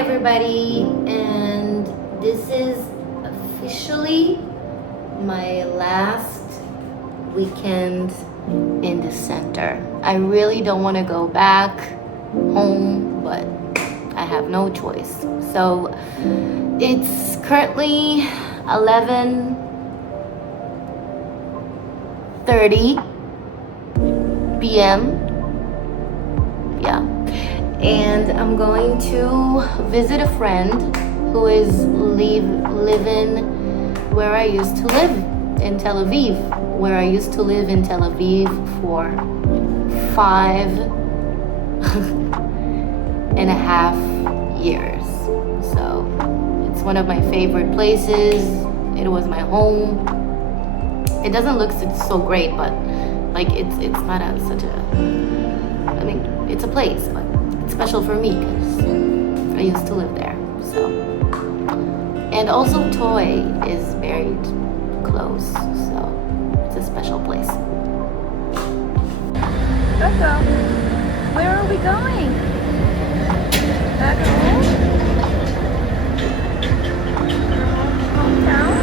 everybody, and this is officially my last weekend in the center. I really don't want to go back home, but I have no choice. So it's currently 11:30 p.m. Yeah. And I'm going to visit a friend who is living where I used to live in Tel Aviv, where I used to live in Tel Aviv for 5.5 years. So it's one of my favorite places. It was my home. It doesn't look so great, but like it's not such a, I mean, it's a place, but it's special for me because I used to live there. So, and also Toy is very close, so it's a special place. Coco, where are we going? Back home? Hometown?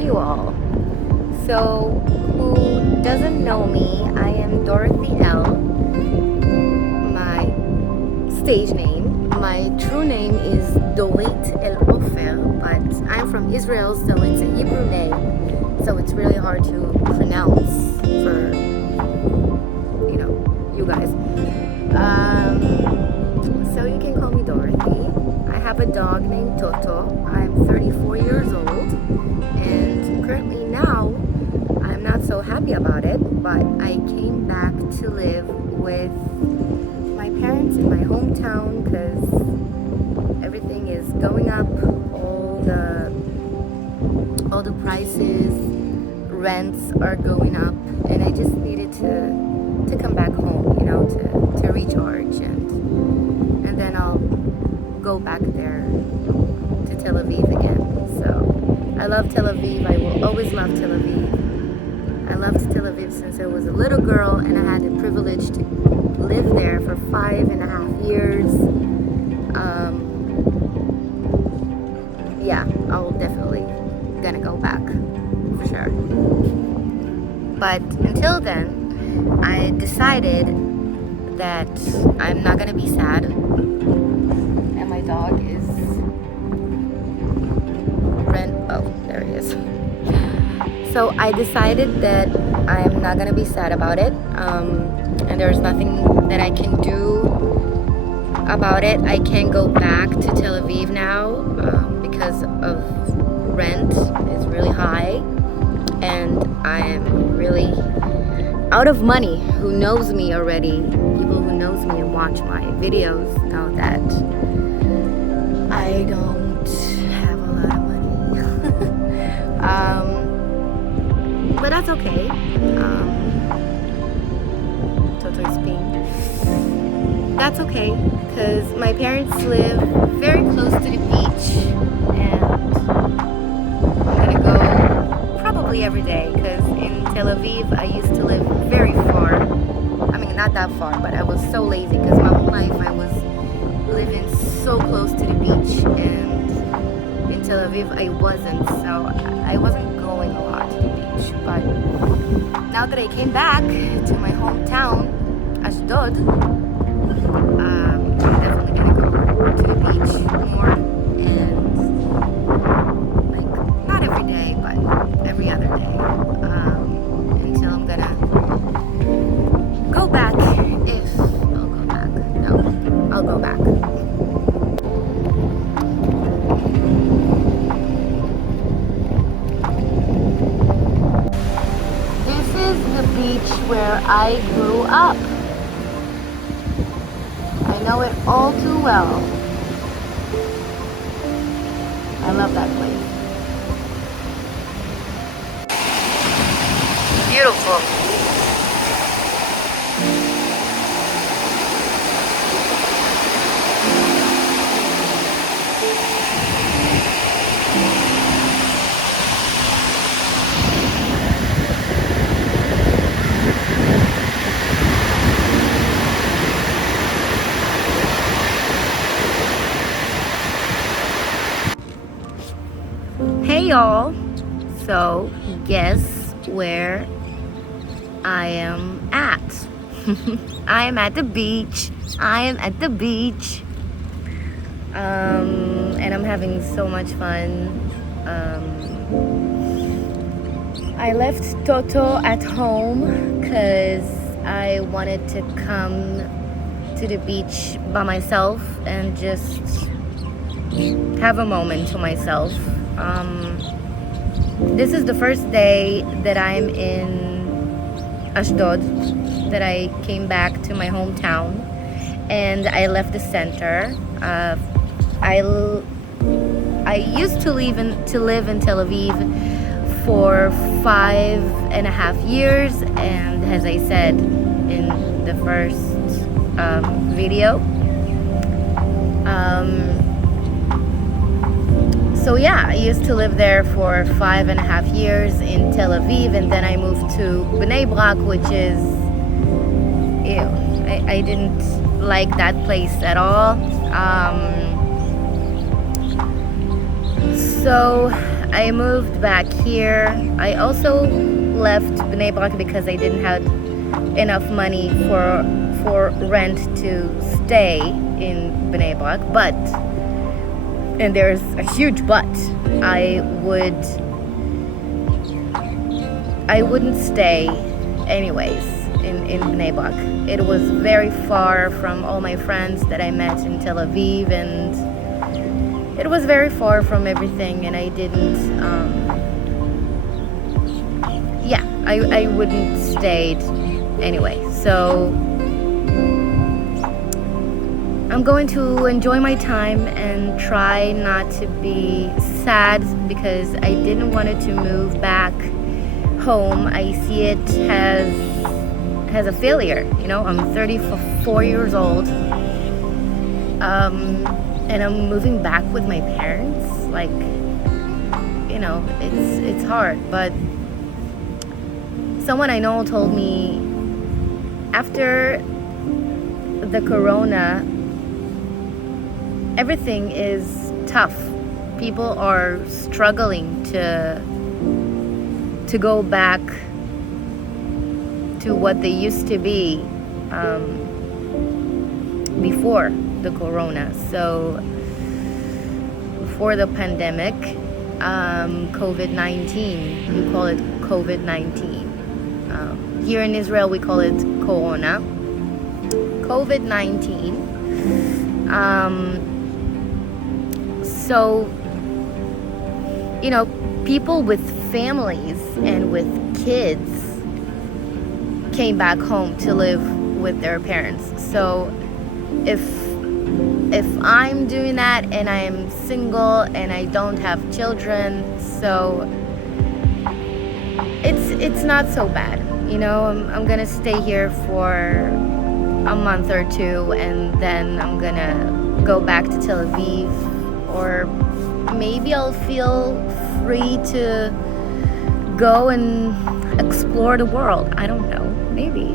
You all. So, who doesn't know me, I am Dorothy L. My stage name. My true name is Dorit El Ofer, but I'm from Israel, so it's a Hebrew name. So it's really hard to pronounce for, you guys. So you can call me Dorothy. I have a dog named Toto. I'm 34 years old. And currently now, I'm not so happy about it, but I came back to live with my parents in my hometown because everything is going up, all the prices, rents are going up, and I just needed to come back home, to recharge, and then I'll go back there to Tel Aviv again. So I love Tel Aviv. I will always love Tel Aviv. I loved Tel Aviv since I was a little girl, and I had the privilege to live there for 5.5 years. Yeah, I'll definitely gonna go back for sure. But until then, I decided that I'm not gonna be sad, and my dog is there he is. So I decided that I'm not gonna be sad about it, and there's nothing that I can do about it. I can't go back to Tel Aviv now because of rent is really high, and I am really out of money. Who knows me already? People who knows me and watch my videos know that I don't have a lot of money. But that's okay. Toto is peeing. That's okay, because my parents live very close to the beach, and I'm gonna go probably every day, because in Tel Aviv I used to live very far. I mean, not that far, but I was so lazy, because my whole life I was living so close to the beach, and in Tel Aviv I wasn't, so I wasn't going a lot to the beach. But now that I came back to my hometown, Ashdod, I'm definitely gonna go to the beach more, and like not every day, but every other day, until I'm gonna go back. If I'll go back, no, I'll go back. Beach where I grew up. I know it all too well. I love that place. Beautiful. y'all. So, guess where I am at? I am at the beach. I am at the beach. And I'm having so much fun. I left Toto at home because I wanted to come to the beach by myself and just have a moment to myself. This is the first day that I'm in Ashdod, that I came back to my hometown, and I left the center. I used to live in Tel Aviv for 5.5 years, and as I said in the first video, so yeah, I used to live there for 5.5 years in Tel Aviv, and then I moved to Bnei Brak, which is, I didn't like that place at all. So I moved back here. I also left Bnei Brak because I didn't have enough money for rent to stay in Bnei Brak, but, and there's a huge but, I wouldn't stay anyways in Bnei Brak. It was very far from all my friends that I met in Tel Aviv, and it was very far from everything, and I didn't, I wouldn't stayed anyway. So I'm going to enjoy my time and try not to be sad because I didn't want it to move back home. I see it as a failure. I'm 34 years old, and I'm moving back with my parents. Like, it's hard. But someone I know told me after the corona, everything is tough. People are struggling to go back to what they used to be before the corona. So before the pandemic, COVID-19, you call it COVID-19. Here in Israel, we call it Corona. COVID-19. So, people with families and with kids came back home to live with their parents. So if I'm doing that and I am single and I don't have children, so it's not so bad. I'm gonna stay here for a month or two, and then I'm gonna go back to Tel Aviv, or maybe I'll feel free to go and explore the world. I don't know, maybe.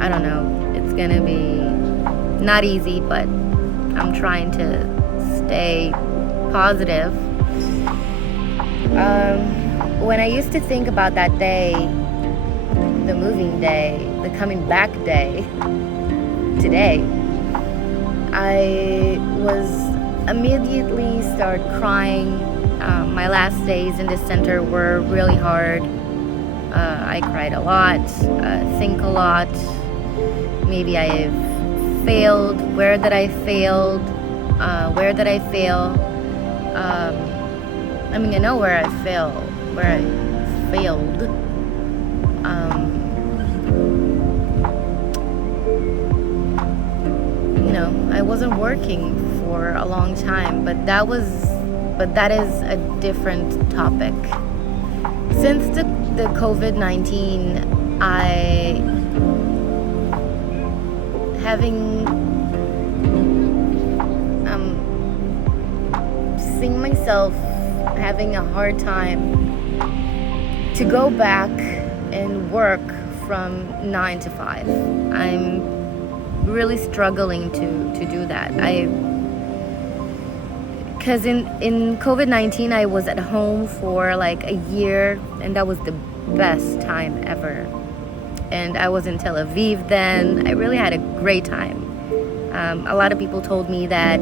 I don't know. It's gonna be not easy, but I'm trying to stay positive. When I used to think about that day, the moving day, the coming back day, today, I was immediately start crying. My last days in the center were really hard. I cried a lot, think a lot. Maybe I have failed. Where did I fail? I know where I failed. I wasn't working for a long time, but that is a different topic. Since the COVID-19, seeing myself having a hard time to go back and work from 9 to 5. I'm really struggling to do that. because in COVID-19 I was at home for like a year, and that was the best time ever. And I was in Tel Aviv then. I really had a great time. A lot of people told me that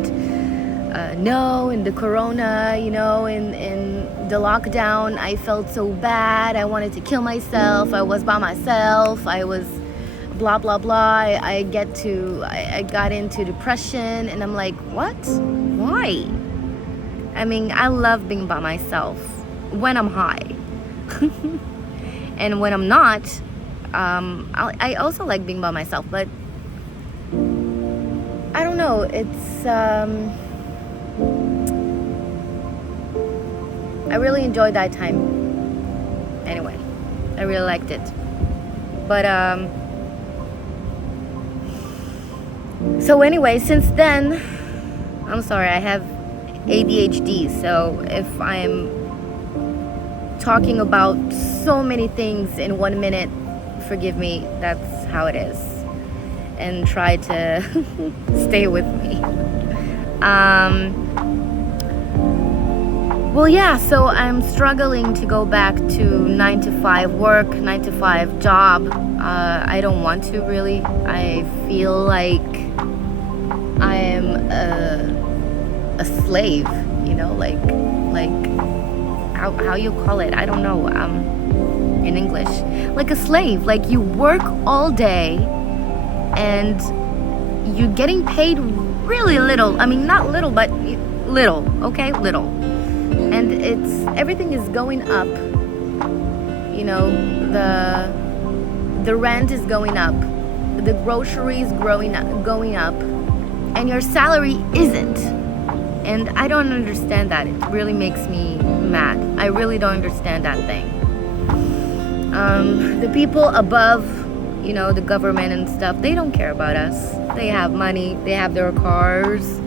no, in the corona, in the lockdown, I felt so bad. I wanted to kill myself. I was by myself. I was blah blah blah. I got into depression, and I'm like, what? Why? I mean, I love being by myself when I'm high. And when I'm not, I also like being by myself, but I don't know, it's I really enjoyed that time. Anyway, I really liked it. But so anyway, since then, I'm sorry, I have ADHD, so if I'm talking about so many things in 1 minute, forgive me, that's how it is. And try to stay with me. Well, yeah, so I'm struggling to go back to 9 to 5 work, 9 to 5 job. I don't want to really. I feel like I am a slave, like how you call it? I don't know. In English, like a slave. Like you work all day, and you're getting paid really little. I mean, not little, but little. Okay, little. And everything is going up. The rent is going up, the groceries going up, and your salary isn't. And I don't understand that. It really makes me mad. I really don't understand that thing. The people above, the government and stuff, they don't care about us. They have money, they have their cars,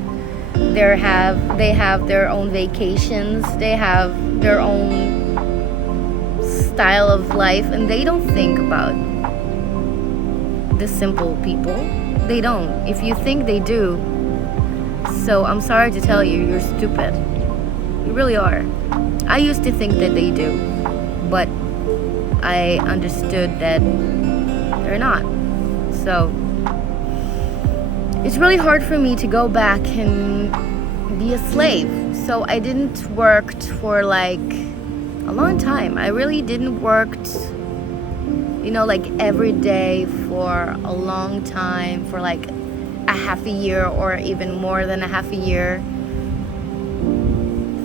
they have their own vacations, they have their own style of life, and they don't think about the simple people. They don't. If you think they do, so I'm sorry to tell you, you're stupid. You really are. I used to think that they do, but I understood that they're not. So it's really hard for me to go back and be a slave. So I didn't work for like a long time. I really didn't work, like every day for a long time, for like a half a year or even more than a half a year.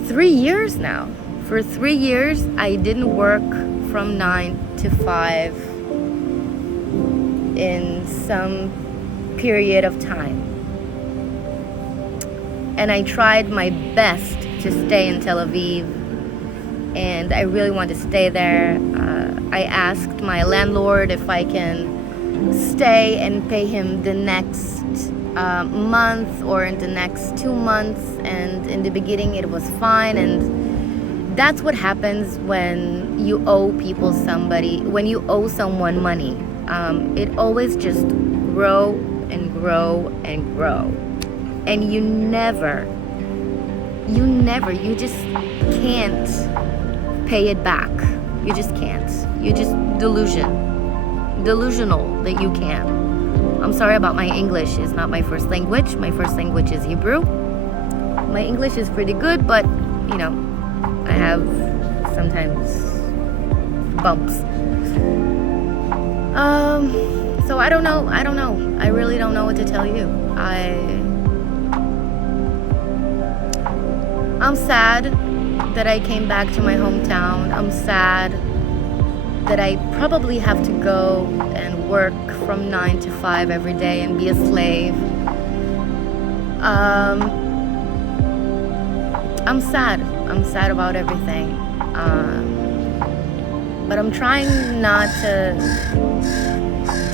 3 years now. For 3 years, I didn't work from 9 to 5 in some period of time. And I tried my best to stay in Tel Aviv, and I really want to stay there. I asked my landlord if I can stay and pay him the next month or in the next 2 months, and in the beginning it was fine. And that's what happens when you owe someone money. It always just grow and grow and grow, and you just can't pay it back. You just can't. You're just delusional that you can. I'm sorry about my English. It's not my first language. My first language is Hebrew. My English is pretty good, but I have sometimes bumps. So I don't know. I really don't know what to tell you. I'm sad that I came back to my hometown. I'm sad that I probably have to go and work from 9 to 5 every day and be a slave. I'm sad. I'm sad about everything. But I'm trying not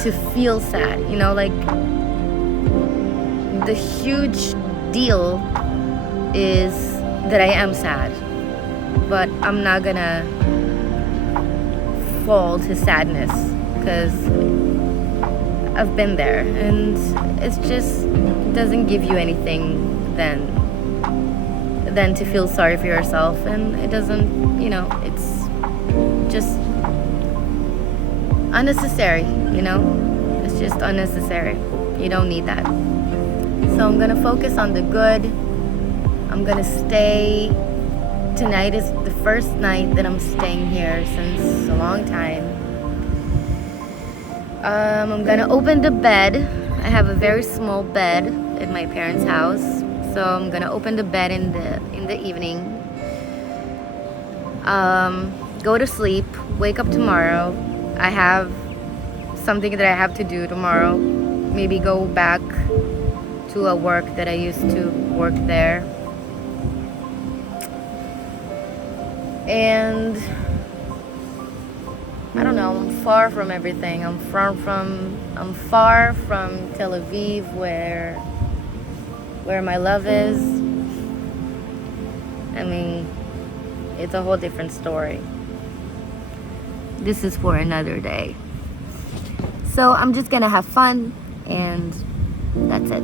to feel sad. Like the huge deal is that I am sad. But I'm not gonna fall to sadness, because I've been there, and it just doesn't give you anything than than to feel sorry for yourself. And it doesn't, you know, it's just unnecessary, you know? It's just unnecessary. You don't need that. So I'm gonna focus on the good. I'm gonna stay. Tonight is the first night that I'm staying here since a long time. I'm gonna open the bed. I have a very small bed at my parents' house, so I'm gonna open the bed in the evening. Go to sleep. Wake up tomorrow. I have something that I have to do tomorrow. Maybe go back to a work that I used to work there. And I don't know, I'm far from everything. I'm far from Tel Aviv where my love is. I mean, it's a whole different story. This is for another day. So I'm just gonna have fun, and that's it.